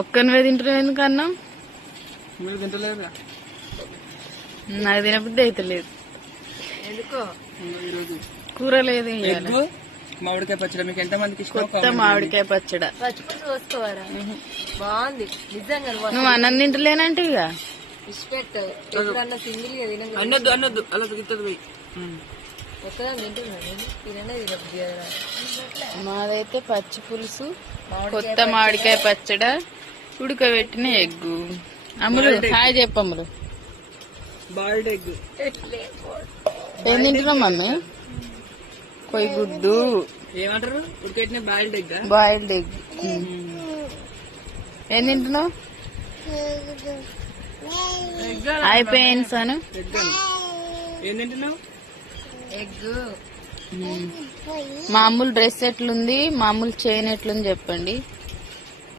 ఒక్కనివే తింటున్నావు ఎందుకన్నా? మీరు తింటలేరుగా? నాకు తినబుద్ధి అయితే లేదు. ఎందుకో ఈరోజు కూర లేదు. ఎగ్గు మామిడికాయ పచ్చడి మీకు ఎంత మందికి ఇష్టం? కొత్త మామిడికాయ పచ్చడ. పచ్చిపులుసు పోసుకోవారా? బాగుంది నిజంగా. నువ్వు అన్నం తింటలేనంటే ఇక రెస్పెక్ట్. ఎప్పుడన్నా సింగిల్ గా తిన అన్నద్దు అన్నద్దు అలా తింటది పోయి. ఒక్కదాన్ని తింటున్నాను తిననే తినబుద్ధి కదా. మాదైతే పచ్చి పులుసు, కొత్త మామిడికాయ పచ్చడ, ఉడకబెట్టిన ఎగ్గు. అమ్ములు హాయ్ చెప్పమ్ములు. Boiled egg. ఏం తింటున్నావు మమ్మీ? కొయ్యి గుడ్డు. ఏమంటారు? ఉడకబెట్టిన బాయిల్డ్ ఎగ్. Boiled egg. ఏం తింటున్నావు? అయిపోయింది సాను. ఎగ్ అని ఏం తింటున్నావు? ఎగ్. మామూలు డ్రెస్ ఎట్లుంది, మామూలు చైన్ ఎట్లుంది చెప్పండి.